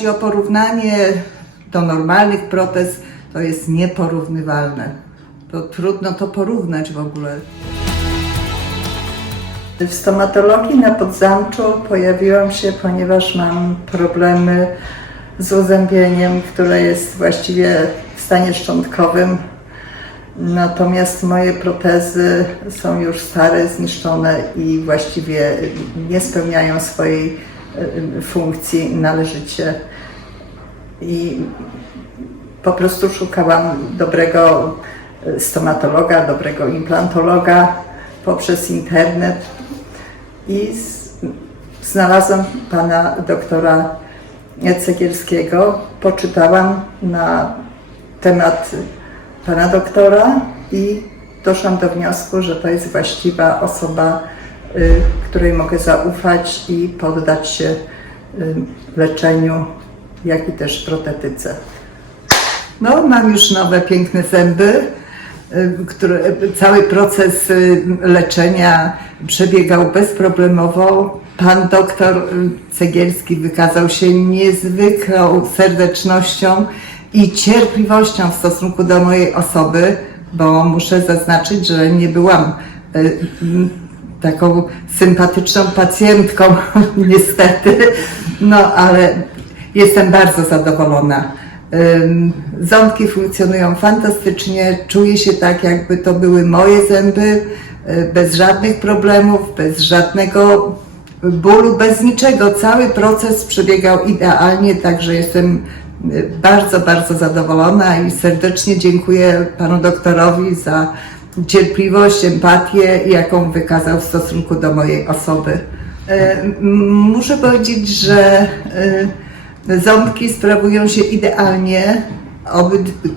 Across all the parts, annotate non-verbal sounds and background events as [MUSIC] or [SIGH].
chodzi o porównanie do normalnych protez, to jest nieporównywalne. To trudno to porównać w ogóle. W stomatologii na Podzamczu pojawiłam się, ponieważ mam problemy z uzębieniem, które jest właściwie w stanie szczątkowym. Natomiast moje protezy są już stare, zniszczone i właściwie nie spełniają swojej funkcji należycie. I po prostu szukałam dobrego e, stomatologa, dobrego implantologa poprzez internet i znalazłam pana doktora Cegielskiego. Poczytałam na temat pana doktora i doszłam do wniosku, że to jest właściwa osoba, y, której mogę zaufać i poddać się leczeniu, jak i też protetyce. No, mam już nowe, piękne zęby, y, które, cały proces leczenia przebiegał bezproblemowo. Pan doktor Cegielski wykazał się niezwykłą serdecznością i cierpliwością w stosunku do mojej osoby, bo muszę zaznaczyć, że nie byłam y, taką sympatyczną pacjentką, [LAUGHS] niestety, no ale jestem bardzo zadowolona. Ząbki funkcjonują fantastycznie, czuję się tak, jakby to były moje zęby, y, bez żadnych problemów, bez żadnego bólu, bez niczego. Cały proces przebiegał idealnie, także jestem y, bardzo, bardzo zadowolona i serdecznie dziękuję panu doktorowi za cierpliwość, empatię, jaką wykazał w stosunku do mojej osoby. M- Muszę powiedzieć, że y, ząbki sprawują się idealnie,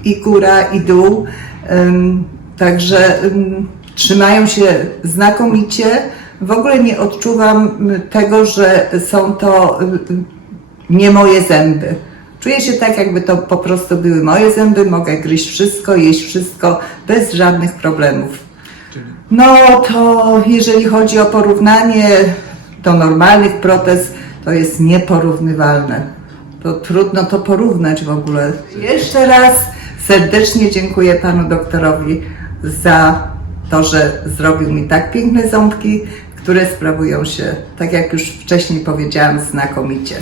i góra i dół, także ym, trzymają się znakomicie. W ogóle nie odczuwam tego, że są to nie moje zęby. Czuję się tak, jakby to po prostu były moje zęby, mogę gryźć wszystko, jeść wszystko bez żadnych problemów. No to jeżeli chodzi o porównanie do normalnych protez, to jest nieporównywalne. To trudno to porównać w ogóle. Jeszcze raz serdecznie dziękuję panu doktorowi za to, że zrobił mi tak piękne ząbki, które sprawują się, tak jak już wcześniej powiedziałam, znakomicie.